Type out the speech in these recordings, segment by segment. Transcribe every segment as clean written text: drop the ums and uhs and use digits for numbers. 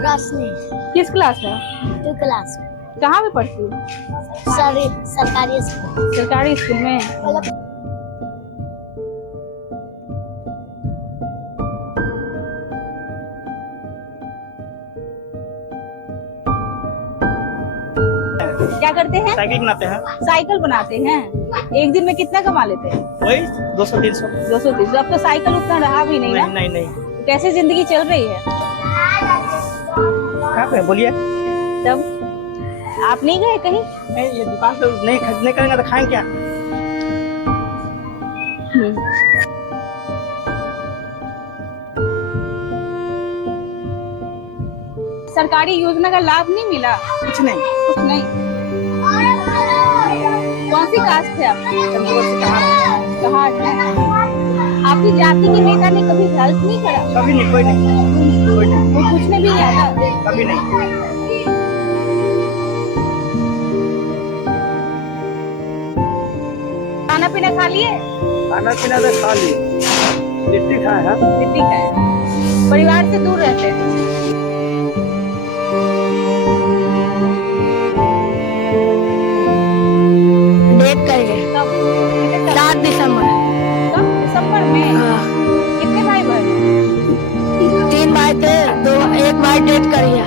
रोशनी। किस क्लास में? 2 क्लास। कहाँ पे पढ़ती हो? सरकारी स्कूल। सरकारी स्कूल में। क्या करते हैं? साइकिल बनाते हैं। साइकिल बनाते हैं। एक दिन में कितना कमा लेते हैं? वही 200-300। 200-300। अब तो साइकिल उतना रहा भी नहीं ना। नहीं। तो कैसे जिंदगी चल रही है? कहाँ पे बोलिए? तब आप नहीं गए कहीं? नहीं, ये दुकान पे नहीं करेंगे तो खाएं क्या? सरकारी योजना का लाभ नहीं मिला? कुछ नहीं। कुछ नहीं। कौन सी कास्ट है आपकी? कहाँ है? आपकी जाति के नेता ने कभी हेल्प नहीं करा? कभी नहीं, कोई नहीं। वो पूछने भी नहीं आता? कभी नहीं। खाना पीना खा लिए? खाना पीना तो खा ली, लिट्टी खाए हैं। लिट्टी खाए। परिवार से दूर रहते हैं? डेट करिए। कब? 7 दिसंबर। कब? दिसंबर में? हाँ। कितने भाई बहन? 3 भाई थे, 1 भाई डेट करिए।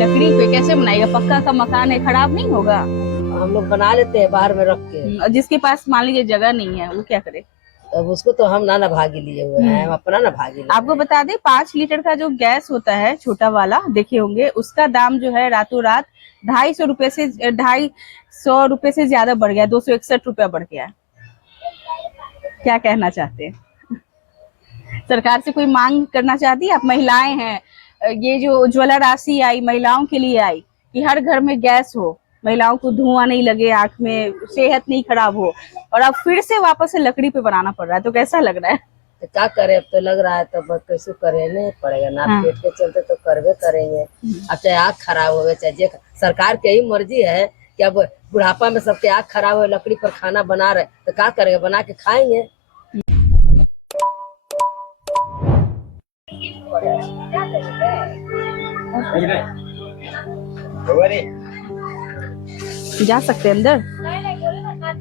लकड़ी पे कैसे बनाएगा? पक्का का मकान है, खराब नहीं होगा? हम लोग बना लेते हैं बाहर में रख के। और जिसके पास मान लीजिए जगह नहीं है वो क्या करे? अब उसको तो हम ना भागी लिए हुए हैं, हम अपना ना भागी लिए। आपको बता दें 5 लीटर का जो गैस होता है छोटा वाला, देखे होंगे, उसका दाम जो है रातों रात 250 रुपए से ज्यादा बढ़ गया, 261 रुपया बढ़ गया है। क्या कहना चाहते हैं? सरकार से कोई मांग करना चाहती है? आप महिलाएं हैं, ये जो उज्ज्वला राशि आई महिलाओं के लिए आई कि हर घर में गैस हो, महिलाओं को धुआं नहीं लगे, आंख में सेहत नहीं खराब हो, और अब फिर से वापस से लकड़ी पे बनाना पड़ रहा है, तो कैसा लग रहा है? तो क्या करे, अब तो लग रहा है तो कैसे करे, नहीं पड़ेगा ना। हाँ। पेट के चलते तो करवे करेंगे। अब चाहे आँख खराब हो चाहे सरकार की यही मर्जी है कि अब बुढ़ापा में सबके आँख खराब हो, लकड़ी पर खाना बना रहे तो क्या करेंगे, बना के खाएंगे। जा सकते हैं अंदर?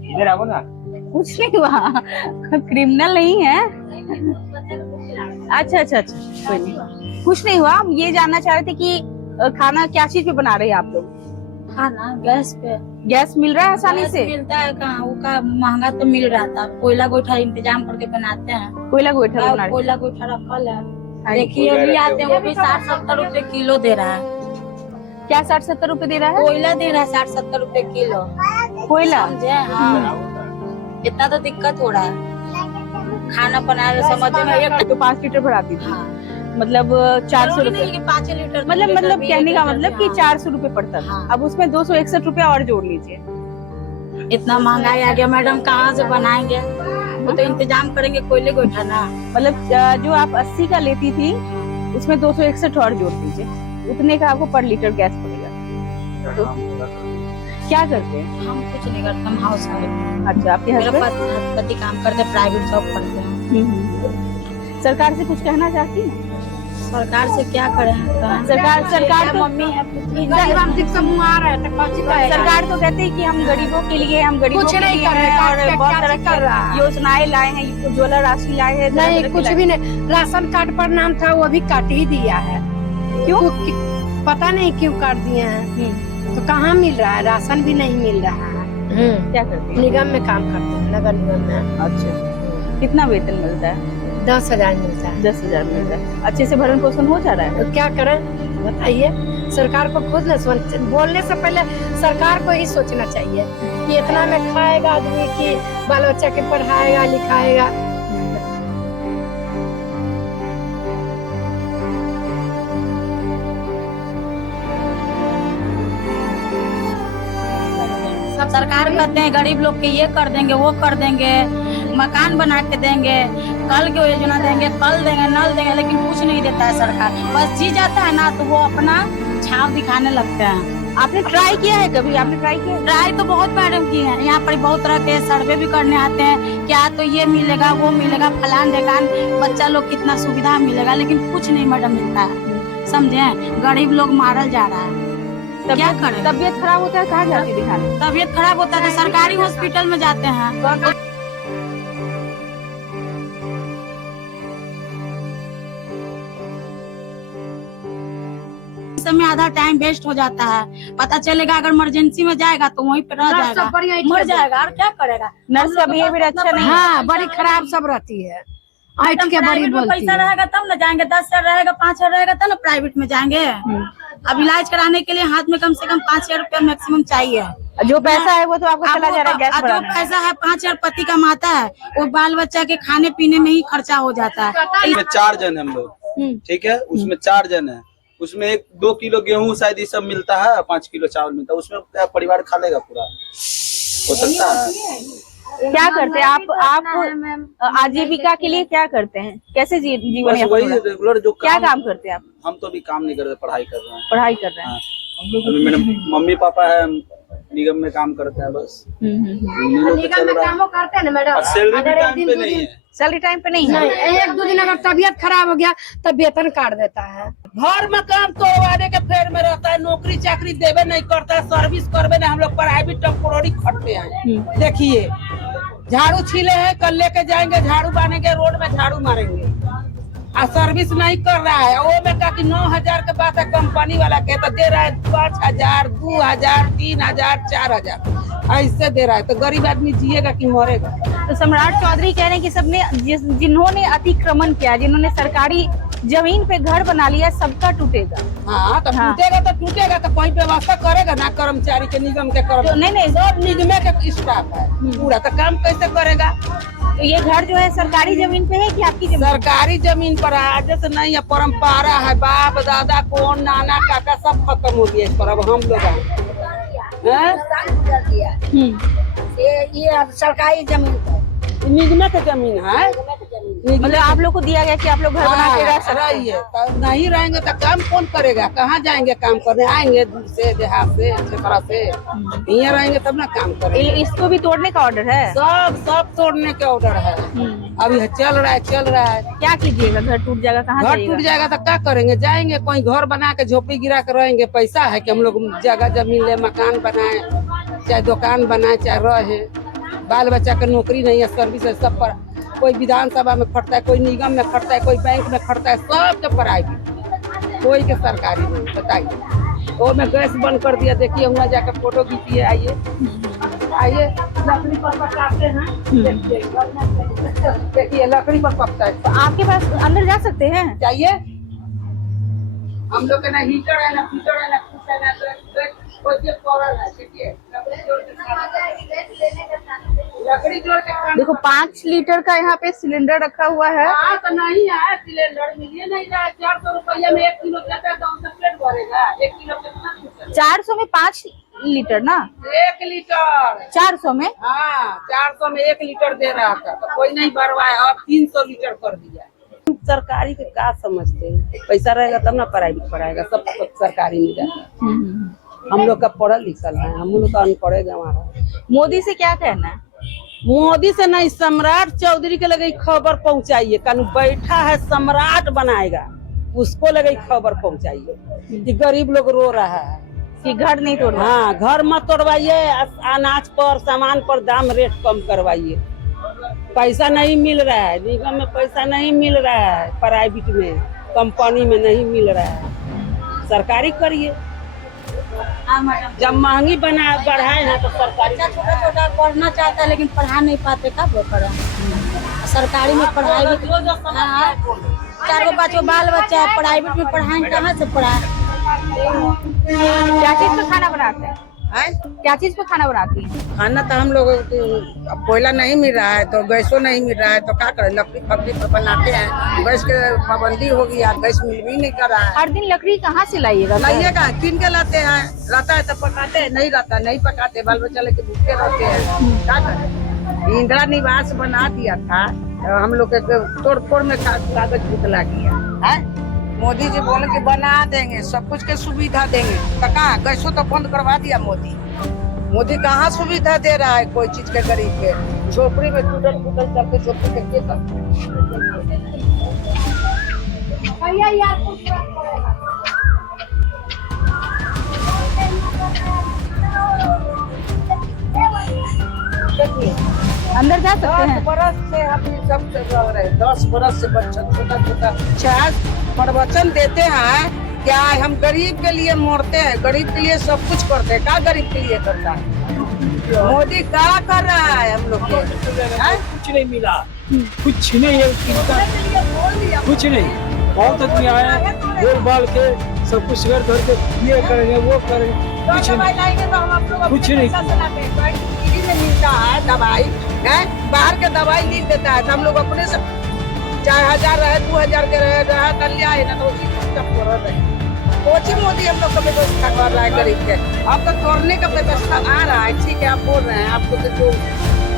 इधर आओ ना। कुछ नहीं, वहाँ क्रिमिनल नहीं है। अच्छा, कोई नहीं, कुछ नहीं हुआ। हम ये जानना चाह रहे थे कि खाना क्या चीज पे बना रहे हैं आप लोग? खाना गैस पे। गैस मिल रहा है आसानी से? मिलता है कहाँ, वो का महंगा तो मिल रहा था। कोयला गोईठा इंतजाम करके बनाते हैं। कोयला गोईठा बना रहे? कोयला गोईठा रखल है, देखिए अभी आते हैं, वो भी 60-70 रुपए किलो दे रहा है। क्या 60-70 रुपए दे रहा है? कोयला दे रहा है 60-70 रुपए किलो। कोयला? समझे? हाँ, इतना तो दिक्कत हो रहा है खाना बनाने समझ में। एक तो 5 लीटर भराती थी। हाँ। मतलब 400 रुपए, 5 लीटर मतलब कहने का मतलब कि 400 रुपए पड़ता था। हाँ। अब उसमें 261 रुपया और जोड़ लीजिए। इतना महंगाई आ गया मैडम, कहाँ से बनाएंगे? वो तो इंतजाम करेंगे कोयले गोईठा ना। मतलब जो आप 80 का लेती थी उसमें 261 और जोड़ दीजिए, उतने का आपको पर लीटर गैस पड़ेगा। तो क्या करते हैं? हम कुछ नहीं करते, हम हाउस वाइफ। अच्छा, आपके मेरा हस्बैंड? पति काम करते, प्राइवेट जॉब करते हैं। सरकार से कुछ कहना चाहती हैं? सरकार से क्या करें? सरकार तो मम्मी है, सरकार तो कहते हैं कि हम गरीबों के लिए, हम गरीबों कुछ के नहीं लिए कर रहे, हैं, और क्या बहुत क्या तरह कर रहा की है। योजनाएं लाए हैं, उज्ज्वला राशि लाए हैं। नहीं, कुछ भी नहीं। राशन कार्ड पर नाम था, वो भी काट ही दिया है। क्यों? पता नहीं क्यों काट दिए हैं। तो कहाँ मिल रहा है, राशन भी नहीं मिल रहा है। क्या करते हैं? निगम में काम करते हैं, नगर निगम में। अच्छा, कितना वेतन मिलता है? 10,000 मिलता है। 10,000 मिल रहा है। अच्छे से भरण पोषण हो जा रहा है? तो क्या करें बताइए। सरकार को खुद न बोलने से पहले सरकार को ही सोचना चाहिए कि इतना में खाएगा आदमी की बाल बच्चा के पढ़ाएगा लिखाएगा। सरकार कहते हैं गरीब लोग के ये कर देंगे वो कर देंगे, मकान बना के देंगे, कल की योजना देंगे, कल देंगे, नल देंगे, लेकिन कुछ नहीं देता है सरकार। बस जी जाता है ना तो वो अपना छाप दिखाने लगते हैं। आपने ट्राई किया है कभी? आपने ट्राई किया? ट्राई तो बहुत मैडम की है, यहाँ पर बहुत तरह के सर्वे भी करने आते हैं, क्या तो ये मिलेगा वो मिलेगा, फलान ढेकान बच्चा लोग कितना सुविधा मिलेगा, लेकिन कुछ नहीं मैडम मिलता है। समझे, गरीब लोग मारल जा रहा है। क्या करें? तबीयत खराब होता है कहाँ जाती दिखाने? तबीयत खराब होता है तो सरकारी हॉस्पिटल में जाते हैं। समय आधा टाइम वेस्ट हो जाता है, पता चलेगा अगर इमरजेंसी में जाएगा तो वहीं पे रह जाएगा, मर जाएगा, और क्या करेगा। नर्स का बिहेवियर अच्छा नहीं है। हाँ बड़ी खराब सब रहती है। आइट के बड़ी प्राइवेट में बोलती पैसा है। रहेगा तब ना जाएंगे, 10,000 रहेगा, 5,000 रहेगा तब ना प्राइवेट में जाएंगे। अब इलाज कराने के लिए हाथ में कम से कम 5,000 रुपया मैक्सिमम चाहिए। जो पैसा है वो तो आपको चला जा रहा है गैस जो भराने में। पैसा है 5,000 पति कमाता है, वो बाल बच्चा के खाने पीने में ही खर्चा हो जाता है। इसमें 4 जन हम लोग, ठीक है, उसमें 4 जन है, उसमें 2 किलो गेहूं शायद ये सब मिलता है, 5 किलो चावल मिलता है, उसमें क्या परिवार खा लेगा पूरा? हो सकता है। क्या करते हैं आप आजीविका के लिए क्या करते हैं? कैसे जीवन बस यापन वही हो रहा है? रेगुलर जो क्या काम करते हैं आप? हम तो अभी काम नहीं कर रहे, पढ़ाई कर रहे हैं। पढ़ाई कर रहे हैं। हाँ। अभी मेरे मम्मी पापा है निगम में काम करते हैं, बस उन्हीं लोग का चल रहा है। करते हैं ना मैडम। और सैलरी भी टाइम पे नहीं है। सैलरी टाइम पे नहीं है। नहीं, 1-2 दिन अगर तबीयत खराब हो गया तब वेतन काट देता है। घर में काम तोड़वाने के फेर में रहता है, नौकरी चाकरी देवे नहीं करता है, सर्विस करवे नहीं। हम लोग प्राइवेट टेम्पोररी खटते हैं। देखिए झाड़ू छीले हैं, कल लेके जाएंगे, झाड़ू बांधेंगे, रोड में झाड़ू मारेंगे, और सर्विस नहीं कर रहा है। वो में कहा कि 9,000 के बात है, कंपनी वाला कहता दे रहा है 5,000, 2,000, 3,000, 4,000 ऐसे दे रहा है। तो गरीब आदमी जिएगा कि मरेगा? तो सम्राट चौधरी कह रहे हैं कि सबने जिन्होंने अतिक्रमण किया, जिन्होंने सरकारी जमीन पे घर बना लिया, सबका टूटेगा। हाँ तो टूटेगा तो टूटेगा, तो कोई व्यवस्था करेगा ना कर्मचारी के, निगम के तो नहीं सब निगमे के स्टाफ है पूरा, तो काम कैसे करेगा? तो ये घर जो है सरकारी जमीन पे है कि आपकी जमीन? सरकारी जमीन पर आज से नहीं है, परंपरा है, बाप दादा कौन नाना काका सब खत्म हो गया इस पर। अब हम लोग ये सरकारी जमीन निगमे के जमीन है, मतलब आप लोग को दिया गया कि आप लोग घर बना के रह सकते हैं। रहिए, तो नहीं रहेंगे तो काम कौन करेगा? कहाँ जाएंगे काम करने? आएंगे दूर से, देहात से, छपरा से, यहाँ रहेंगे तब ना काम करेंगे। इसको भी तोड़ने का ऑर्डर है? सब तोड़ने के ऑर्डर है। अभी चल रहा है। क्या कीजिएगा? घर टूट जाएगा, कहाँ घर टूट जाएगा तो क्या करेंगे? जाएंगे कोई घर बना के झोपड़ी गिरा के रहेंगे। पैसा है कि हम लोग जगह जमीन ले, मकान बनाए, चाहे दुकान बनाए, चाहे रहे। बाल बच्चा के नौकरी नहीं है, सर्विस है, सब पर कोई विधानसभा में खटता है, कोई निगम में खटता है, कोई बैंक में खटता है, सब के प्राइवेट, कोई के सरकारी नहीं। बताइए, वो में गैस बंद कर दिया। देखिए वहाँ जाकर फोटो खींचिए, आइए लकड़ी पर पकाते हैं। देखिए लकड़ी पर पकता है। तो आपके पास अंदर जा सकते हैं? चाहिए हम लोग के ना हीटर है, ना फीटर है, ना कुछ है, ना कोई के पौड़ा है। देखिए लकड़ी जोड़ के देखो 5 लीटर का यहाँ पे सिलेंडर रखा हुआ है। हाँ तो नहीं है, सिलेंडर मिलिए नहीं रहा है। 400 रुपया में 1 किलो जाता है तो उससे पेट भरेगा। 1 किलो कितना लीटर? 400 में 5 लीटर ना? 1 लीटर 400 में? हाँ 400 में 1 लीटर दे रहा था, तो कोई नहीं भरवाए, अब 300 लीटर कर दिया। सरकारी के क्या समझते हैं? पैसा रहेगा तब ना प्राइवेट पढ़ाएगा, सब सरकारी में जाता है। हम लोग का पढ़ल लिखल है, हम लोग का अनपढ़ हमारा। मोदी से क्या कहना है? मोदी से नहीं, सम्राट चौधरी के लगे खबर पहुंचाइए। कानून बैठा है, सम्राट बनाएगा, उसको लगे खबर पहुंचाइए कि गरीब लोग रो रहा है कि घर नहीं तोड़ना। हाँ घर मत तोड़वाइए, अनाज पर सामान पर दाम रेट कम करवाइए। पैसा नहीं मिल रहा है, निगम में पैसा नहीं मिल रहा है, प्राइवेट में, कंपनी में नहीं मिल रहा है, सरकारी करिए। जब महंगी बढ़ाए हैं तो सरकारी। छोटा पढ़ना चाहता है लेकिन पढ़ा नहीं पाते, कब वो करें? सरकारी में पढ़ाई भी 4 5 बाल बच्चा है, प्राइवेट में पढ़ाएं कहाँ से पढ़ाए। क्या चीज पे खाना बनाते हैं? क्या चीज पे खाना बनाती है? खाना तो हम लोग अब कोयला नहीं मिल रहा है तो गैसो नहीं मिल रहा है तो क्या करें, लकड़ी फकड़ी पर बनाते हैं। गैस के पाबंदी हो गई है, गैस मिल भी नहीं कर रहा है। हर दिन लकड़ी कहाँ से लाइएगा? लाइएगा किन के लाते हैं, रहता है तो पकाते हैं, नहीं रहता नहीं पकाते, बाल बच्चा लेके भूखे रहते हैं। क्या करें, इंदिरा निवास बना दिया था तो हम लोग के तोड़ फोड़ में कागज निकला गया है। मोदी जी बोले कि बना देंगे, सब कुछ के सुविधा देंगे, तो कहाँ गैसो तो बंद करवा दिया मोदी। मोदी कहाँ सुविधा दे रहा है कोई चीज के गरीब के। झोपड़ी में टूटल फूटल करके झोपड़ी के अंदर जा सकते हैं? 10 बरस से अभी सब रह रहे, 10 बरस से बच्चा छोटा छोटा छाछ प्रवचन देते हैं क्या हम गरीब के लिए मरते हैं, गरीब के लिए सब कुछ करते हैं। क्या गरीब के लिए करता है मोदी, क्या कर रहा है हम लोग के? कुछ नहीं मिला, कुछ नहीं है कुछ नहीं। बहुत आदमी आया बोल बाल के सब कुछ घर घर के ये करेंगे वो करेंगे, कुछ नहीं कुछ नहीं। में मिलता है दवाई है, बाहर के दवाई लिख देता है तो हम लोग अपने से 4000 रहे 2000 के रहे लिया है ना तो उसी कोची मोदी हम लोग का व्यवस्था कर रहा है गरीब के। अब तो तोड़ने का व्यवस्था आ रहा है, ठीक है आप बोल रहे हैं आपको तो जो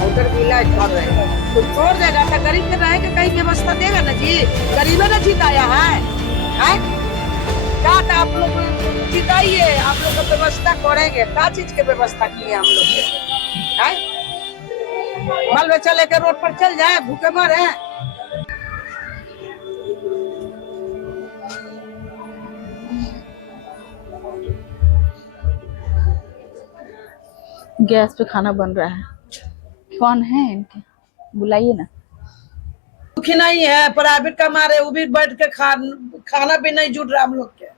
ऑर्डर मिला है कर रहे हैं तो छोड़ देगा तो गरीब के रहेगा कहीं व्यवस्था देगा ना जी। गरीबे ना जिताया है क्या था, आप लोग जिताइए, आप लोग का व्यवस्था करेंगे। क्या चीज के व्यवस्था किए हम लोग के? बाल बच्चा लेकर रोड पर चल जाए भूखे मरे। गैस पे खाना बन रहा है, कौन है इनके, बुलाइए ना। दुखी नहीं है, प्राइवेट का मारे वो भी बैठ के खाना भी नहीं जुट रहा हम लोग के।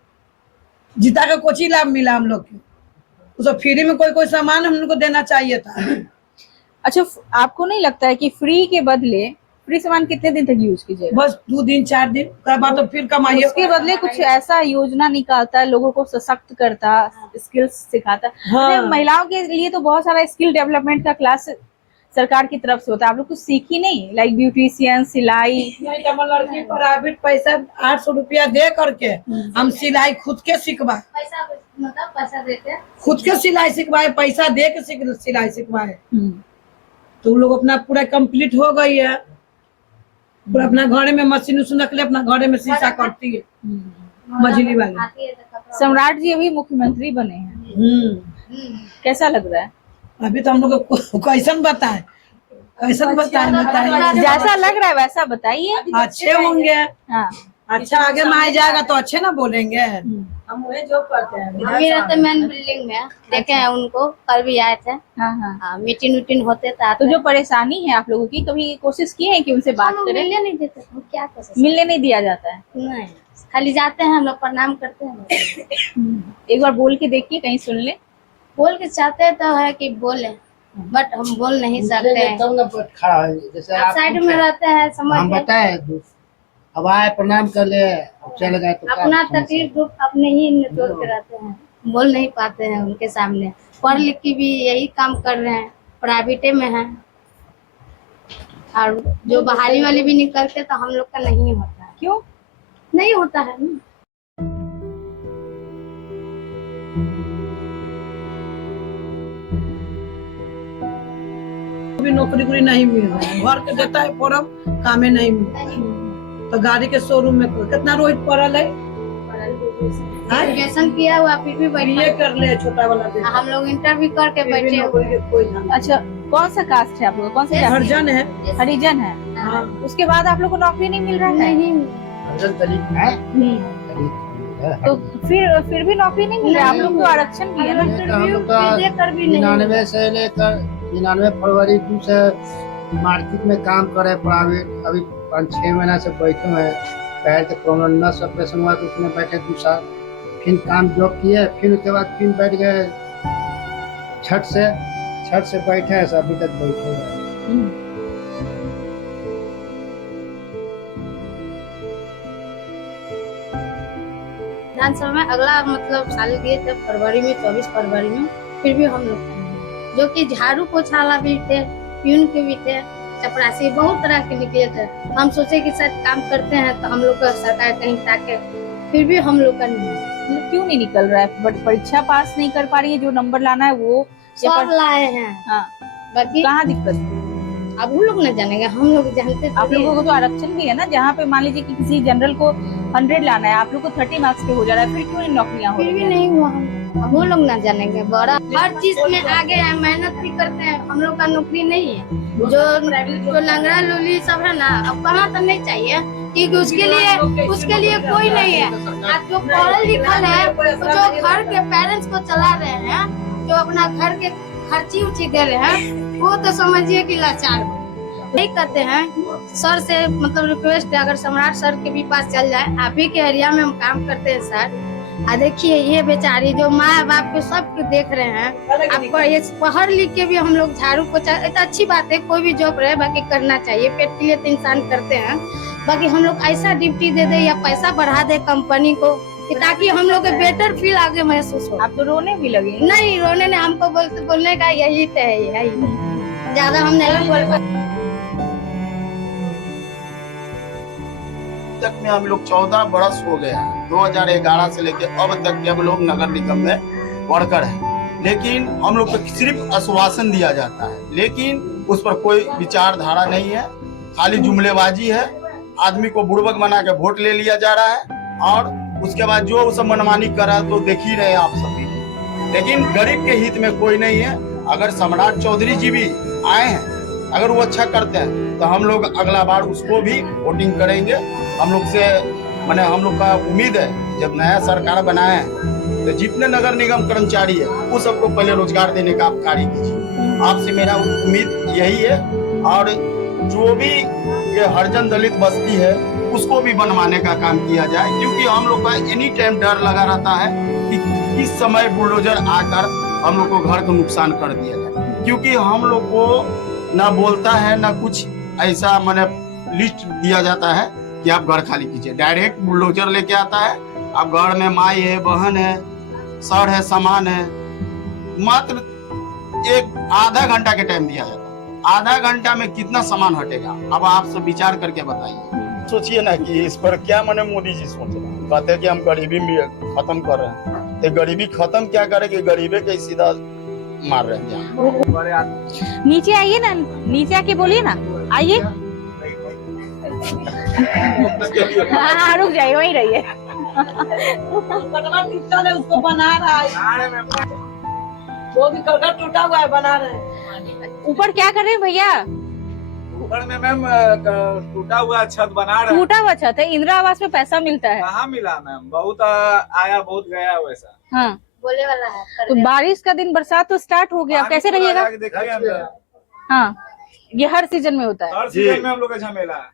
जीता का कुछ ही लाभ मिला हम लोग के, उसे फ्री में कोई सामान हम लोग को देना चाहिए था। अच्छा, आपको नहीं लगता है कि फ्री के बदले फ्री सामान कितने दिन तक यूज कीजिएगा? बस 2 दिन 4 दिन के बाद तो फिर कमाइए। उसके बदले कुछ ऐसा योजना निकालता है, लोगों को सशक्त करता, स्किल्स सिखाता। हाँ। महिलाओं के लिए तो बहुत सारा स्किल डेवलपमेंट का क्लास सरकार की तरफ से होता है, आप लोग कुछ सीखी नहीं? लाइक ब्यूटिशियन, सिलाई। नहीं तो लड़की प्राइवेट पैसा 800 रुपया दे करके हम सिलाई खुद के सिखवाए, पैसा देते खुद के सिलाई सिखवाए, पैसा दे के सिलाई सिखवाए तो उन लोग अपना पूरा कंप्लीट हो गई है। पूरा अपना घरे में मशीन उशीन रख ले, अपना घरे में शीशा करती है मझली वाली। सम्राट जी अभी मुख्यमंत्री बने हैं, कैसा लग रहा है? अभी तो हम लोग को कैसन बताए जैसा लग रहा है वैसा बताइए। अच्छे होंगे। हाँ, अच्छा आगे में आ जाएगा तो अच्छे ना बोलेंगे। हम वही जॉब करते हैं। अभी रहते मेन बिल्डिंग में, देखे हैं उनको, कल भी आए थे। हाँ। मीटिंग वीटिंग होते थे। तो जो परेशानी है आप लोगों की, कभी कोशिश की है कि उनसे बात करें? मिलने नहीं देते, हम क्या कर सकते? मिलने नहीं दिया जाता है? नहीं, खाली जाते हैं हम लोग, प्रणाम करते हैं। एक बार बोल के देखिए, कहीं सुन ले। बोल के चाहते तो है कि बोले, बट हम बोल नहीं सकते हैं। तब ना खड़ा है, जैसे आप साइड में रहते हैं, समझ हम गए। बताए अब आए प्रणाम कर ले, अब चले गए तो क्या अपना समस्या? तकलीफ दुख अपने ही निचोड़ के रहते हैं, बोल नहीं पाते हैं उनके सामने। पढ़ लिख के भी यही काम कर रहे हैं, प्राइवेटे में हैं, और जो बहाली वाले भी निकलते तो हम लोग का नहीं होता है। क्यों नहीं होता है ना? भी नौकरी नहीं मिल रहा है, घर के देता है फॉर्म, कामे नहीं मिल रहा है। तो गाड़ी के शोरूम में कितना रोहित पड़ल है, ग्रेजुएशन किया हुआ फिर भी बैठा ये कर ले छोटा वाला बेटा। हम लोग इंटरव्यू करके फिर भी बैठे नौकरी के कोई ध्यान नहीं। अच्छा, कौन सा कास्ट है आप लोग, कौन सा जाति? हरिजन है। हरिजन है। हाँ। उसके बाद आप लोग को नौकरी नहीं मिल रहा है? नहीं, अर्जन दलित है, हम्म। दलित तो फिर भी नौकरी नहीं मिल रहा है? आप लोग तो आरक्षण भी है ना? इंटरव्यू देकर भी नहीं। 99 से लेकर 99 फरवरी 2 से मार्केट में काम करे प्राइवेट। अभी 5-6 महीना से बैठे हैं, पैर के प्रॉब्लम नस ऑपरेशन हुआ तो उसमें बैठे 2 साल, फिर काम जॉब किए, फिर उसके बाद फिर बैठ गए छठ से बैठे हैं, अभी तक बैठे हैं। विधानसभा में अगला मतलब साल दिए थे फरवरी में, 24 फरवरी में, फिर भी हम लोग जो कि झाड़ू पोछा वाला भी थे, प्यून के भी थे, चपरासी, बहुत तरह के निकले थे। हम सोचे कि सर काम करते हैं तो हम लोग का सरकार कहीं ताके, फिर भी हम लोग का नहीं। क्यों नहीं निकल रहा है? बट परीक्षा पास नहीं कर पा रही है, जो नंबर लाना है वो सब लाए हैं। हाँ, बाकी कहाँ दिक्कत है? अब वो लोग न जानेंगे, हम लोग जानते थे। आप लोगों को तो आरक्षण भी है ना, जहाँ पे मान लीजिए कि किसी जनरल को 100 लाना है, आप लोग को 30 मार्क्स पे हो जा रहा है, फिर क्यों नहीं नौकरियाँ हो फिर रही भी हैं? नहीं हुआ। अब वो लोग ना जानेंगे, बड़ा हर चीज में आगे है, मेहनत भी करते हैं। हम लोग का नौकरी नहीं है, जो लंगड़ा लूली सब है ना, अब कहाँ तो नहीं चाहिए, क्योंकि उसके लिए कोई नहीं है। आज जो पढ़ा लिखल है, जो घर के पेरेंट्स को चला रहे हैं, जो अपना घर के खर्ची उर्ची दे रहे हैं, वो तो समझिए कि लाचार नहीं करते हैं। सर से मतलब रिक्वेस्ट है, अगर सम्राट सर के भी पास चल जाए, आप ही के एरिया में हम काम करते हैं सर। देखिए ये बेचारी जो माँ बाप के सब देख रहे हैं, आपको ये पढ़ लिख के भी हम लोग झाड़ू पोछा, तो अच्छी बात है, कोई भी जॉब रहे बाकी करना चाहिए, पेट के लिए तो इंसान करते हैं। बाकी हम लोग ऐसा ड्यूटी दे दे या पैसा बढ़ा दे कंपनी को, ताकि हम लोग को बेटर फील आगे महसूस हो। आप तो रोने भी लगे। नहीं रोने ने हमको बोलने का यही तो है, यही ज्यादा हम नहीं बोल पाते। तक में हम लोग 14 बरस हो गया है, 2011 से लेके अब तक के हम लोग नगर निगम में वर्कर हैं, लेकिन हम लोग को सिर्फ आश्वासन दिया जाता है, लेकिन उस पर कोई विचारधारा नहीं है, खाली जुमलेबाजी है। आदमी को बुड़बक बना के वोट ले लिया जा रहा है और उसके बाद जो सब मनमानी कर रहा है तो देख ही रहे हैं आप सभी। लेकिन गरीब के हित में कोई नहीं है। अगर सम्राट चौधरी जी भी आए हैं, अगर वो अच्छा करते हैं तो हम लोग अगला बार उसको भी वोटिंग करेंगे। हम लोग से माने हम लोग का उम्मीद है, जब नया सरकार बनाए हैं तो जितने नगर निगम कर्मचारी है वो सबको पहले रोजगार देने का आप कार्य कीजिए। आपसे मेरा उम्मीद यही है। और जो भी ये हरिजन दलित बस्ती है उसको भी बनवाने का काम किया जाए, क्योंकि हम लोग का एनी टाइम डर लगा रहता है कि किस समय बुलडोजर आकर हम लोग को घर को नुकसान कर दिया जाए। क्योंकि हम लोग को ना बोलता है ना कुछ ऐसा माने लिस्ट दिया जाता है कि आप घर खाली कीजिए, डायरेक्ट बुलडोजर लेके आता है। अब घर में माई है, बहन है, सर है, सामान है, मात्र एक आधा घंटा के टाइम दिया जाता है। आधा घंटा में कितना सामान हटेगा? अब आप सब विचार करके बताइए। सोचिए ना कि इस पर क्या माने मोदी जी सोच रहे हैं। कहते हैं कि हम गरीबी खत्म कर रहे हैं, तो गरीबी खत्म क्या करेंगे? गरीबे के सीधा मार रहे हैं। नीचे आइए ना, नीचे आके बोलिए ना, आइए। हाँ, रुक जाइए, वहीं रहिए। उसको बना रहा है, वो भी करकट टूटा हुआ है, बना रहे हैं। ऊपर क्या कर रहे हैं भैया? ऊपर में मैम टूटा हुआ छत बना रहे हैं। टूटा हुआ छत है, इंदिरा आवास में पैसा मिलता है। कहाँ मिला मैम? बहुत आया बहुत गया वैसा। हाँ, बोले वाला है। तो बारिश का दिन, बरसात तो स्टार्ट हो गया, कैसे रहिएगा? देखिए अंदर। हाँ, ये हर सीजन में होता है। हर सीजन में हम लोग का झमेला है।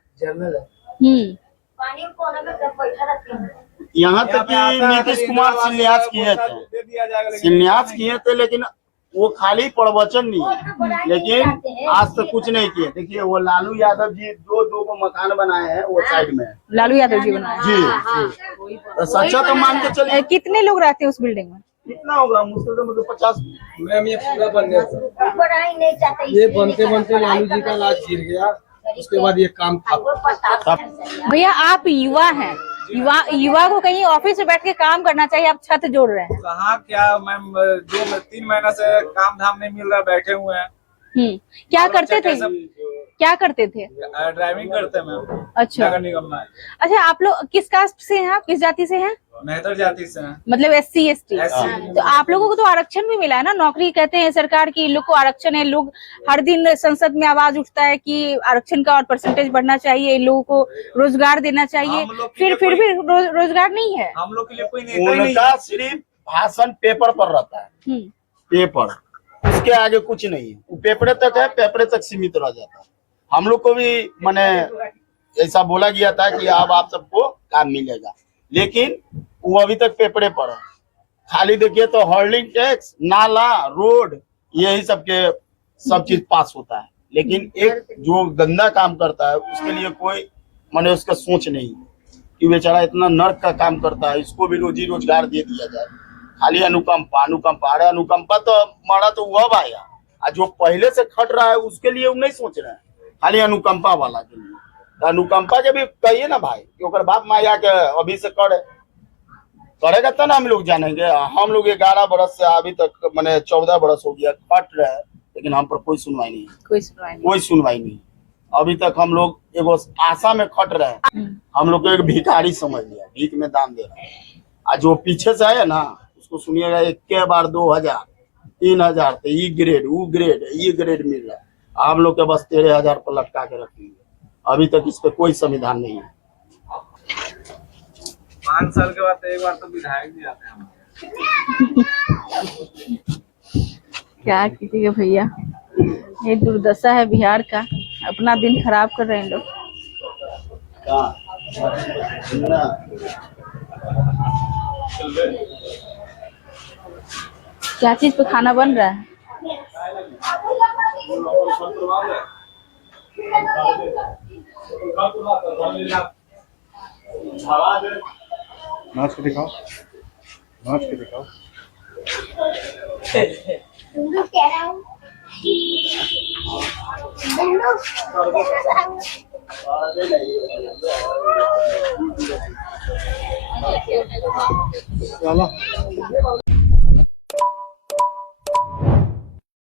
यहाँ तक कि नीतीश कुमार शिलान्यास किए थे, लेकिन वो खाली प्रवचन नहीं है, लेकिन आज तक कुछ नहीं किए। देखिए वो लालू यादव जी जो 2 बनाए बनाए हैं वो साइड में है। लालू यादव जी बनाए जी। तो सच्चा तो मान के चलिए। कितने लोग रहते हैं उस बिल्डिंग में? कितना होगा? मुश्किल से मतलब 50। मैम ये पूरा बन गया था। ये बनते बनते लालू जी का लाश गिर गया, उसके बाद ये काम था। भैया आप युवा हैं, युवा को कहीं ऑफिस में बैठ के काम करना चाहिए, आप छत जोड़ रहे हैं। कहाँ क्या मैम, 2-3 महीना से काम धाम नहीं मिल रहा, बैठे हुए हैं। क्या करते थे? क्या करते थे? ड्राइविंग करते हैं मैम। अच्छा, नगर निगम में। अच्छा, आप लोग किस कास्ट से हैं? आप किस जाति से हैं? मेहतर जाति से हैं। मतलब SC ST। तो आप लोगों को तो आरक्षण भी मिला है ना? नौकरी कहते हैं सरकार की, लोग को आरक्षण है। लोग हर दिन संसद में आवाज उठता है कि आरक्षण का और परसेंटेज बढ़ना चाहिए, लोगों को रोजगार देना चाहिए, फिर भी रोजगार नहीं है। हम लोग के लिए कोई नेता नहीं। उनका सिर्फ भाषण पेपर पर रहता है, पेपर, उसके आगे कुछ नहीं है। वो पेपरे तक है, पेपरे तक सीमित रह जाता है। हम लोग को भी माने ऐसा बोला गया था कि अब आप सबको काम मिलेगा, लेकिन वो अभी तक पेपरे पर है। खाली देखिए तो हॉर्लिंग टैक्स, नाला, रोड, यही सब चीज पास होता है, लेकिन एक जो गंदा काम करता है उसके लिए कोई माने उसका सोच नहीं। कि बेचारा इतना नर्क का काम करता है, इसको भी रोजी रोजगार दे दिया जाए। खाली अनुकंपा अनुकंपा, अरे अनुकंपा तो मरा तो वो अब आया, और जो पहले से खट रहा है उसके लिए वो नहीं सोच रहे हैं, खाली अनुकंपा वाला के लिए। तो अनुकंपा जब भी कहिए ना भाई कि ओकर बाप माया के अभी से करेगा तब ना हम लोग जानेंगे। हम लोग 11 बरस से अभी तक मैंने 14 बरस हो गया खट रहे, लेकिन हम पर कोई सुनवाई नहीं, कोई सुनवाई नहीं। अभी तक हम लोग एगो आशा में खट रहे हैं, हम लोग को एक भिखारी समझ लिया, भीख में दाम दे रहा है। और जो पीछे से है ना उसको सुनिएगा, एक के बार 2000 3000 तो ये ग्रेड वो ग्रेड ये ग्रेड मिल रहा है। हम लोग के बस 13,000 पर लटका के रखेंगे। अभी तक इस पे कोई संविधान नहीं है। 5 साल के बाद एक बार तो विधायक भी आते हैं। क्या कीजिएगा भैया, ये दुर्दशा है बिहार का, अपना दिन खराब कर रहे हैं लोग। क्या चीज पे खाना बन रहा है? नाच के दिखाओ, नाच के दिखाओ। चलो